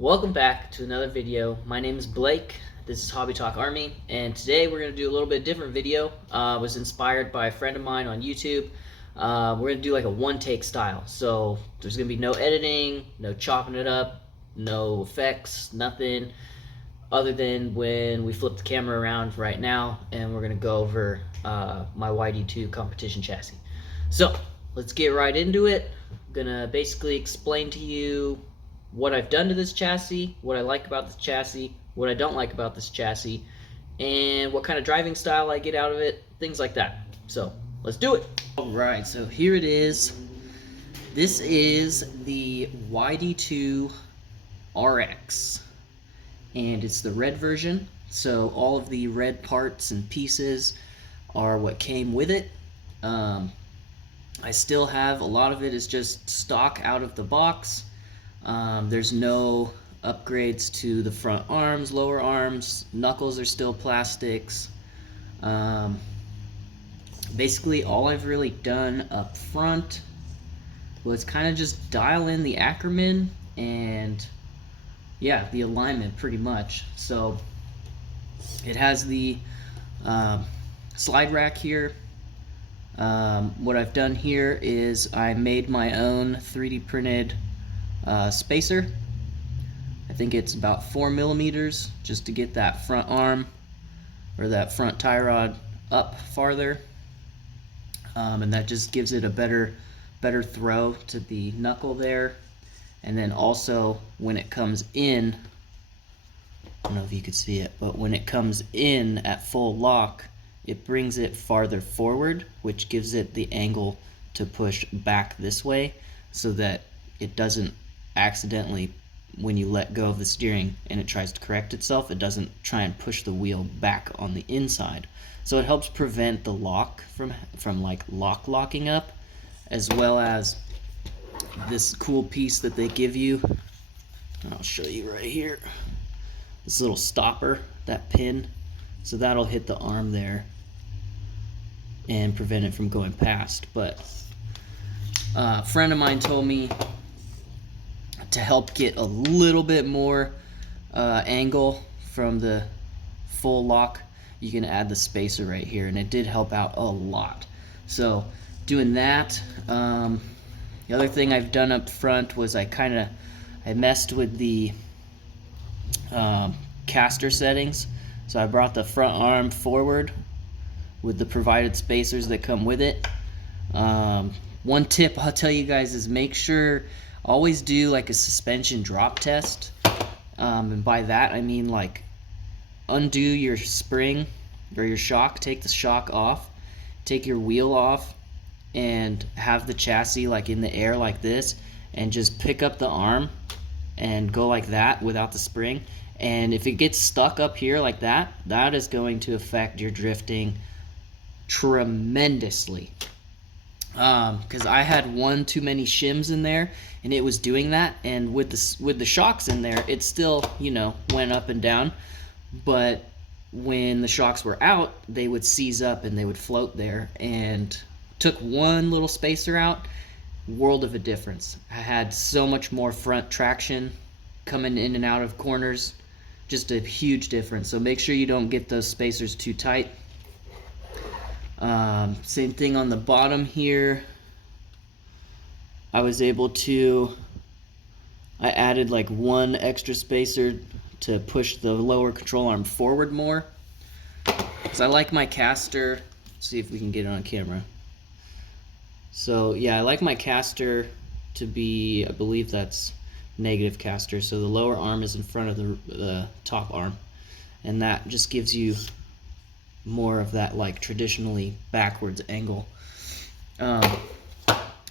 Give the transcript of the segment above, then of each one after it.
Welcome back to another video. My name is Blake. This is Hobby Talk Army, and today we're going to do a little bit different video. I was inspired by a friend of mine on YouTube. We're going to do like a one-take style. So there's going to be no editing, no chopping it up, no effects, nothing other than when we flip the camera around right now, and we're going to go over my YD2 competition chassis. So let's get right into it. I'm going to basically explain to you what I've done to this chassis, what I like about this chassis, what I don't like about this chassis, and what kind of driving style I get out of it, things like that. So let's do it. Alright, so here it is. This is the YD2-RX, and it's the red version, so all of the red parts and pieces are what came with it. I still have a lot of it is just stock out of the box. There's no upgrades to the front arms, lower arms, knuckles are still plastics. Basically all I've really done up front was kind of just dial in the Ackerman and yeah, the alignment pretty much. So it has the slide rack here. What I've done here is I made my own 3D printed spacer. I think it's about 4 millimeters just to get that front arm or that front tie rod up farther, and that just gives it a better throw to the knuckle there. And then also when it comes in, I don't know if you could see it, but when it comes in at full lock, it brings it farther forward, which gives it the angle to push back this way so that it doesn't accidentally, when you let go of the steering and it tries to correct itself, it doesn't try and push the wheel back on the inside. So it helps prevent the lock from like locking up, as well as this cool piece that they give you. I'll show you right here. This little stopper, that pin, so that'll hit the arm there and prevent it from going past. But a friend of mine told me to help get a little bit more angle from the full lock, you can add the spacer right here, and it did help out a lot. So doing that. The other thing I've done up front was I messed with the caster settings. So I brought the front arm forward with the provided spacers that come with it. One tip I'll tell you guys is make sure always do like a suspension drop test, and by that I mean like undo your spring or your shock, take the shock off, take your wheel off, and have the chassis like in the air like this, and just pick up the arm and go like that without the spring. And if it gets stuck up here like that, that is going to affect your drifting tremendously. Because I had one too many shims in there, and it was doing that. And with the shocks in there, it still, you know, went up and down. But when the shocks were out, they would seize up and they would float there. And took one little spacer out, world of a difference. I had so much more front traction coming in and out of corners, just a huge difference. So make sure you don't get those spacers too tight. Same thing on the bottom here. I was able to, I added like one extra spacer to push the lower control arm forward more, because I like my caster. Let's see if we can get it on camera. So yeah, I like my caster to be, I believe that's negative caster, so the lower arm is in front of the top arm, and that just gives you more of that like traditionally backwards angle.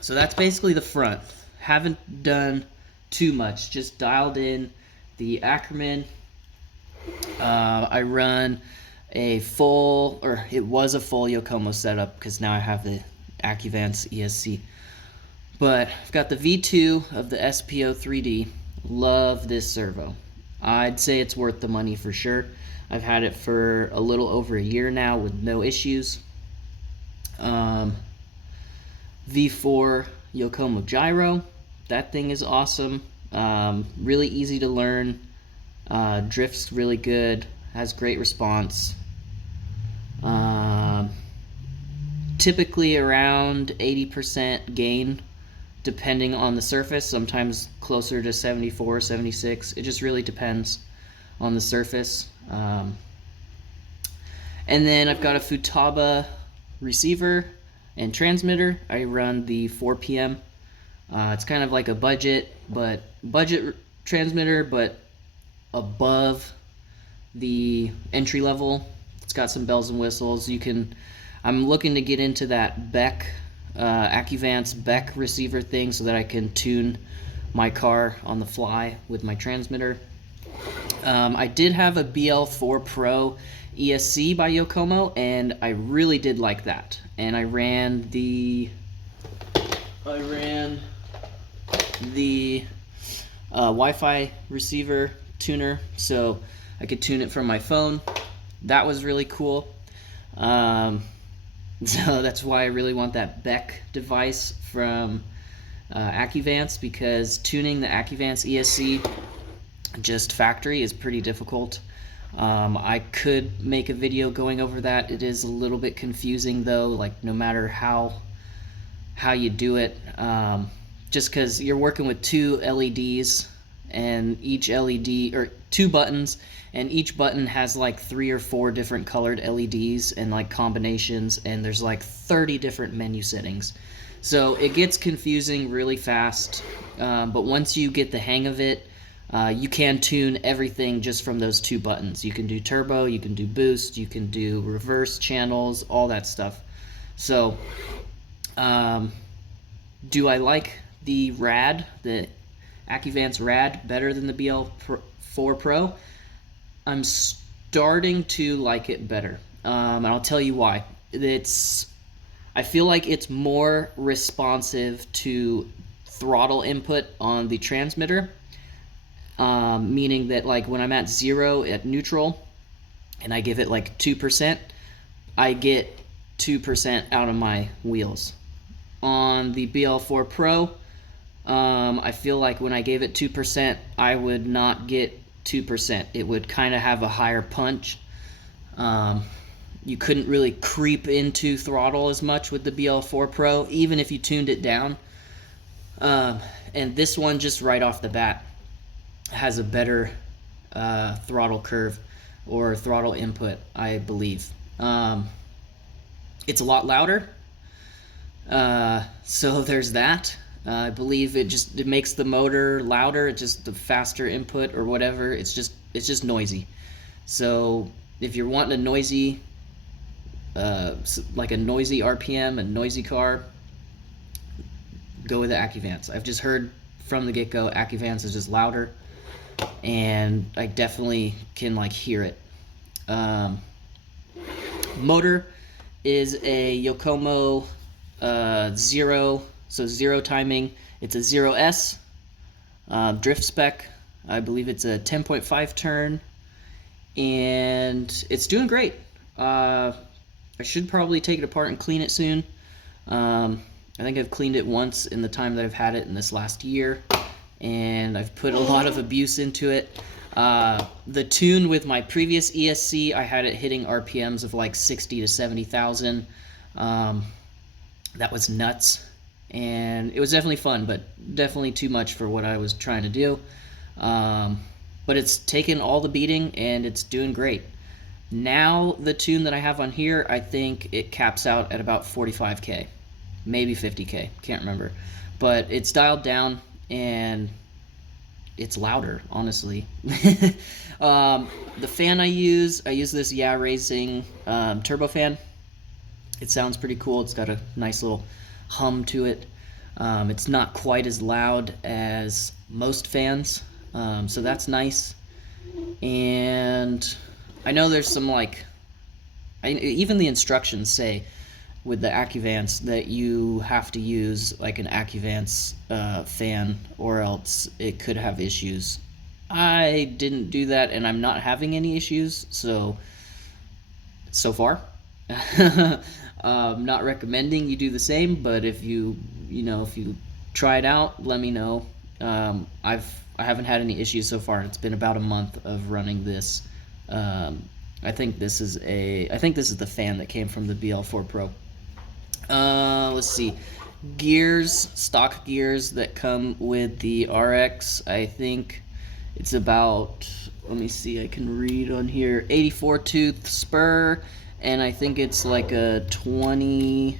So that's basically the front. Haven't done too much, just dialed in the Ackerman. I run a full, or it was a full Yokomo setup because now I have the AccuVance ESC. But I've got the V2 of the SPO 3D. Love this servo. I'd say it's worth the money for sure. I've had it for a little over a year now with no issues. V4 Yokomo gyro. That thing is awesome. Really easy to learn. Drifts really good. Has great response. Typically around 80% gain, depending on the surface. Sometimes closer to 74, 76. It just really depends on the surface. And then I've got a Futaba receiver and transmitter. I run the 4PM. It's kind of like a budget transmitter, but above the entry level. It's got some bells and whistles. I'm looking to get into that Beck, Accuvance Beck receiver thing so that I can tune my car on the fly with my transmitter. I did have a BL4 Pro ESC by Yokomo, and I really did like that. And I ran the Wi-Fi receiver tuner, so I could tune it from my phone. That was really cool. So that's why I really want that Beck device from Accuvance, because tuning the Accuvance ESC just factory is pretty difficult. I could make a video going over that. It is a little bit confusing though, like no matter how you do it, just because you're working with two LEDs and each LED, or two buttons, and each button has like 3 or 4 different colored LEDs and like combinations, and there's like 30 different menu settings. So it gets confusing really fast, but once you get the hang of it, you can tune everything just from those 2 buttons. You can do turbo, you can do boost, you can do reverse channels, all that stuff. So, do I like the Accuvance Rad better than the BL4 Pro? I'm starting to like it better, and I'll tell you why. I feel like it's more responsive to throttle input on the transmitter. Meaning that like when I'm at 0 at neutral and I give it like 2%, I get 2% out of my wheels. On the BL4 Pro, I feel like when I gave it 2%, I would not get 2%. It would kind of have a higher punch. You couldn't really creep into throttle as much with the BL4 Pro, even if you tuned it down. And this one, just right off the bat, has a better throttle curve or throttle input, I believe. It's a lot louder, so there's that. I believe it makes the motor louder. It's just the faster input or whatever. It's just noisy. So if you're wanting a noisy, like a noisy RPM, a noisy car, go with the Accuvance. I've just heard from the get-go Accuvance is just louder, and I definitely can like hear it. Motor is a Yokomo zero timing. It's a 0S drift spec. I believe it's a 10.5 turn, and it's doing great. I should probably take it apart and clean it soon. I think I've cleaned it once in the time that I've had it in this last year, and I've put a lot of abuse into it. The tune with my previous ESC, I had it hitting RPMs of like 60 to 70,000. That was nuts, and it was definitely fun, but definitely too much for what I was trying to do. But it's taken all the beating, and it's doing great. Now the tune that I have on here, I think it caps out at about 45K, maybe 50K, can't remember. But it's dialed down, and it's louder, honestly. The fan I use this Racing turbo fan. It sounds pretty cool. It's got a nice little hum to it. It's not quite as loud as most fans, so that's nice. And I know there's some even the instructions say with the Accuvance that you have to use like an Accuvance fan, or else it could have issues. I didn't do that, and I'm not having any issues so far. Not recommending you do the same, but if you try it out, let me know. I've I haven't had any issues so far. It's been about a month of running this. I think this is the fan that came from the BL4 Pro. Let's see. Gears, stock gears that come with the RX, I think it's about, let me see, I can read on here, 84 tooth spur, and I think it's like a 20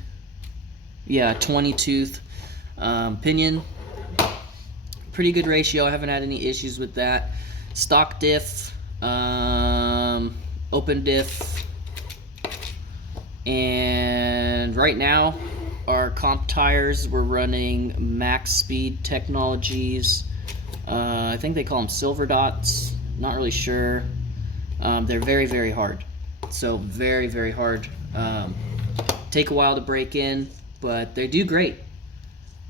tooth pinion. Pretty good ratio. I haven't had any issues with that. Stock diff, open diff, and right now our comp tires, we're running Max Speed Technologies. I think they call them silver dots, not really sure. They're very, very hard, so very, very hard. Take a while to break in, but they do great.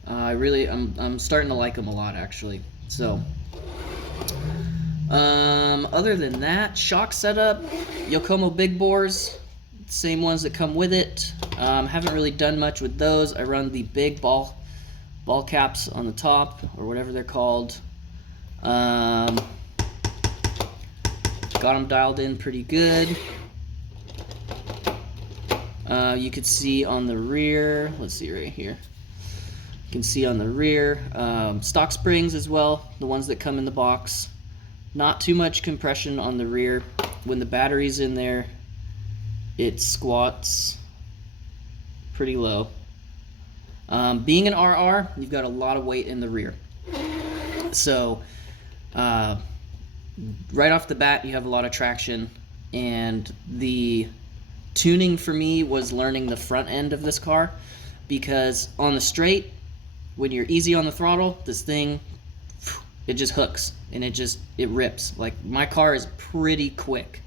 I'm starting to like them a lot, actually. So other than that, shock setup, Yokomo big bores, same ones that come with it. Haven't really done much with those. I run the big ball caps on the top, or whatever they're called. Got them dialed in pretty good. You could see on the rear, let's see right here. You can see on the rear, stock springs as well, the ones that come in the box. Not too much compression on the rear. When the battery's in there, it squats pretty low. Being an RR, you've got a lot of weight in the rear. So right off the bat, you have a lot of traction, and the tuning for me was learning the front end of this car, because on the straight, when you're easy on the throttle, this thing, it just hooks, and it rips. Like, my car is pretty quick.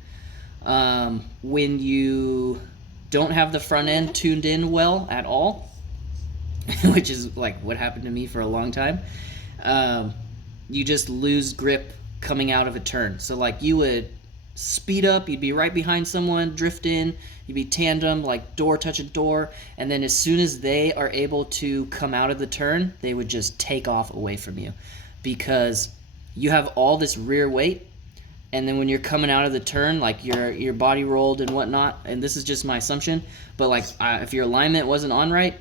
When you don't have the front end tuned in well at all, which is like what happened to me for a long time, you just lose grip coming out of a turn. So like, you would speed up, you'd be right behind someone, drift in, you'd be tandem, like door touch a door, and then as soon as they are able to come out of the turn, they would just take off away from you, because you have all this rear weight, and then when you're coming out of the turn, like your body rolled and whatnot, and this is just my assumption, but like, if your alignment wasn't on right,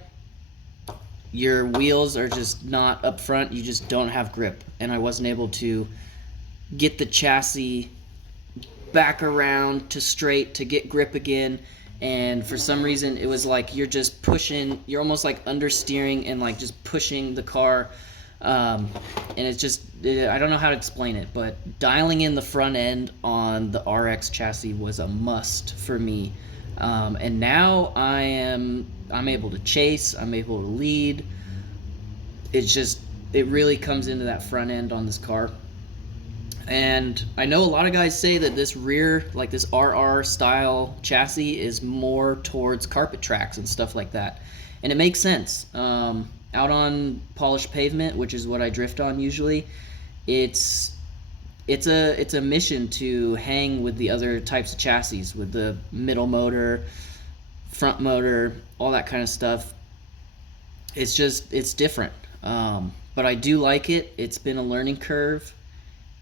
your wheels are just not up front, you just don't have grip, and I wasn't able to get the chassis back around to straight to get grip again. And for some reason, it was like you're just pushing, you're almost like understeering and like just pushing the car, and it's just, I don't know how to explain it, but dialing in the front end on the RX chassis was a must for me. And now I'm able to chase, I'm able to lead. It really comes into that front end on this car. And I know a lot of guys say that this rear, like this RR style chassis, is more towards carpet tracks and stuff like that. And it makes sense. Out on polished pavement, which is what I drift on usually, it's a mission to hang with the other types of chassis, with the middle motor, front motor, all that kind of stuff. It's different. But I do like it. It's been a learning curve,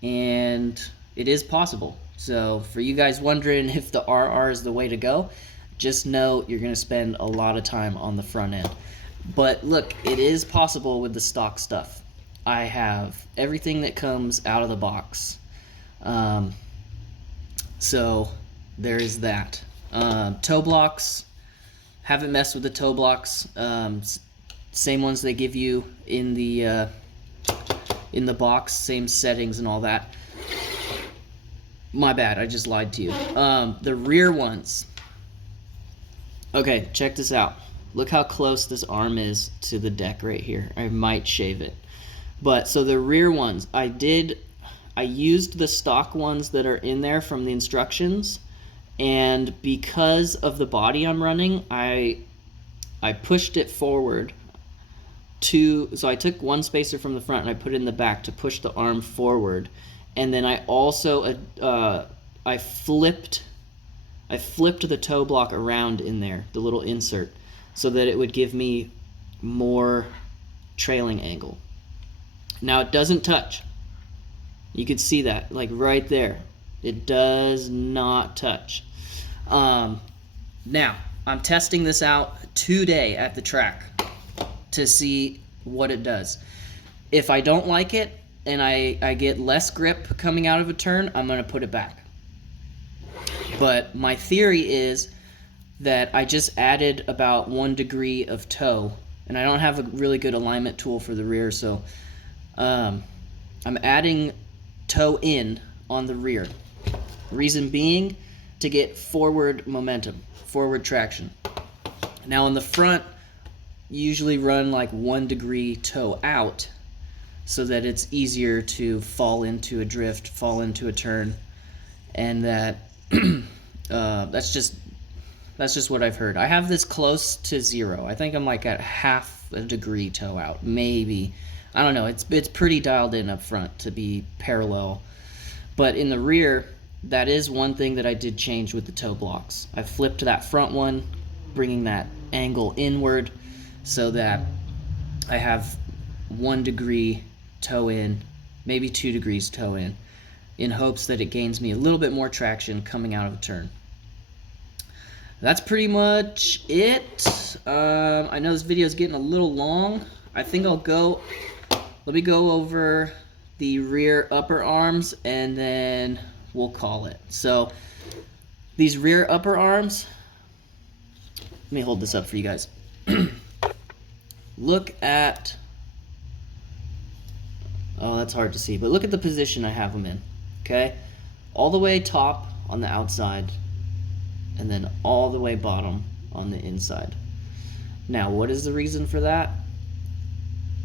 and it is possible. So for you guys wondering if the RR is the way to go, just know you're going to spend a lot of time on the front end. But look, it is possible with the stock stuff. I have everything that comes out of the box. So there is that. Toe blocks, haven't messed with the toe blocks. Same ones they give you in the box, same settings and all that. My bad, I just lied to you. The rear ones. Okay, check this out. Look how close this arm is to the deck right here. I might shave it. But so the rear ones, I used the stock ones that are in there from the instructions, and because of the body I'm running, I pushed it forward so I took one spacer from the front and I put it in the back to push the arm forward, and then I also I flipped the toe block around in there, the little insert, so that it would give me more trailing angle. Now it doesn't touch. You could see that, like right there. It does not touch. Now, I'm testing this out today at the track to see what it does. If I don't like it and I get less grip coming out of a turn, I'm going to put it back. But my theory is that I just added about 1 degree of toe, and I don't have a really good alignment tool for the rear, so I'm adding toe in on the rear. Reason being, to get forward momentum, forward traction. Now in the front, you usually run like 1 degree toe out so that it's easier to fall into a drift, fall into a turn, and that that's just what I've heard. I have this close to 0. I think I'm like at half a degree toe out, maybe. I don't know. It's pretty dialed in up front to be parallel. But in the rear, that is one thing that I did change with the toe blocks. I flipped that front one, bringing that angle inward so that I have 1 degree toe in, maybe 2 degrees toe in hopes that it gains me a little bit more traction coming out of a turn. That's pretty much it. I know this video is getting a little long. I think let me go over the rear upper arms and then we'll call it. So these rear upper arms, let me hold this up for you guys. Look at, oh, that's hard to see, but look at the position I have them in, okay? All the way top on the outside, and then all the way bottom on the inside. Now, what is the reason for that?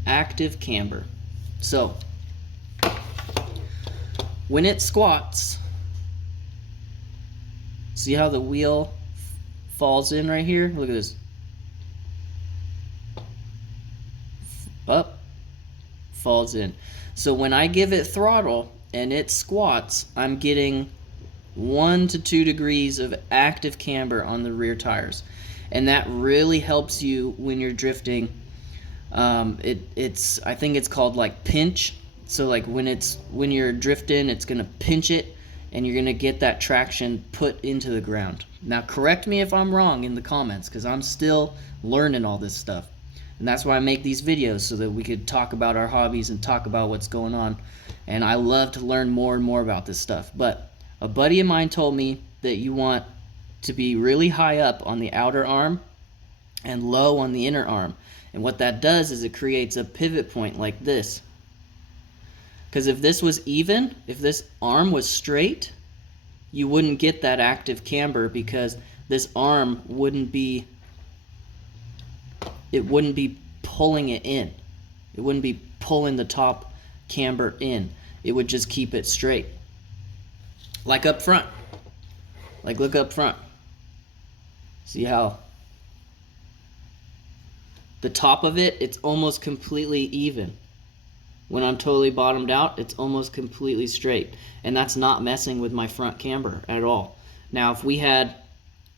Active camber. So, when it squats, see how the wheel falls in right here? Look at this. Up, falls in. So when I give it throttle and it squats, I'm getting 1 to 2 degrees of active camber on the rear tires, and that really helps you when you're drifting. I think it's called like pinch. So like when you're drifting, it's gonna pinch it, and you're gonna get that traction put into the ground. Now correct me if I'm wrong in the comments, because I'm still learning all this stuff, and that's why I make these videos, so that we could talk about our hobbies and talk about what's going on. And I love to learn more and more about this stuff. But a buddy of mine told me that you want to be really high up on the outer arm and low on the inner arm. And what that does is it creates a pivot point like this. Because if this was even, if this arm was straight, you wouldn't get that active camber, because this arm wouldn't be pulling it in. It wouldn't be pulling the top camber in. It would just keep it straight. Like up front. Like look up front. See how the top of it, it's almost completely even. When I'm totally bottomed out, it's almost completely straight. And that's not messing with my front camber at all. Now, if we had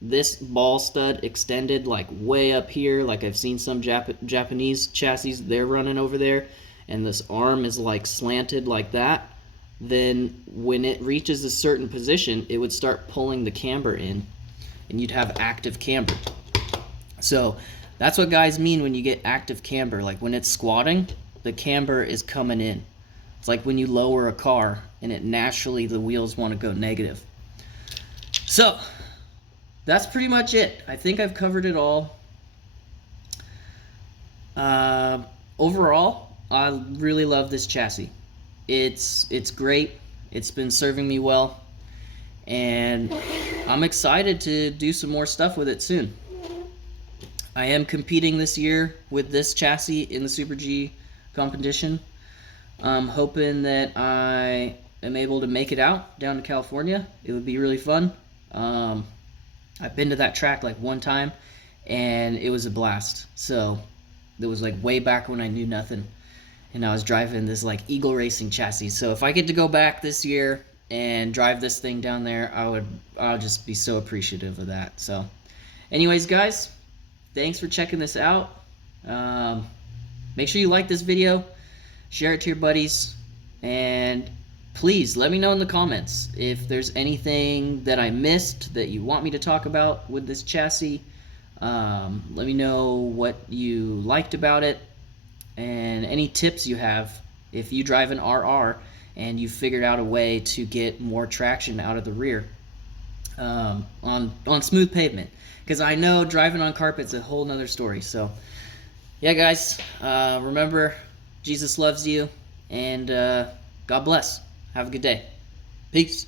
this ball stud extended like way up here, like I've seen some Japanese chassis, they're running over there, and this arm is like slanted like that, then when it reaches a certain position, it would start pulling the camber in, and you'd have active camber. So that's what guys mean when you get active camber. Like when it's squatting, the camber is coming in. It's like when you lower a car and it naturally, the wheels want to go negative. So that's pretty much it. I think I've covered it all. Overall, I really love this chassis. It's great. It's been serving me well, and I'm excited to do some more stuff with it soon. I am competing this year with this chassis in the Super G competition. I'm hoping that I am able to make it out down to California. It would be really fun. I've been to that track like one time, and it was a blast. So it was like way back when I knew nothing, and I was driving this like Eagle Racing chassis. So if I get to go back this year and drive this thing down there, I'll just be so appreciative of that. So anyways, guys, thanks for checking this out. Make sure you like this video, share it to your buddies, and please let me know in the comments if there's anything that I missed that you want me to talk about with this chassis. Let me know what you liked about it and any tips you have if you drive an RR and you figured out a way to get more traction out of the rear on smooth pavement, because I know driving on carpet's a whole nother story. So yeah, guys, remember, Jesus loves you, and God bless. Have a good day. Peace.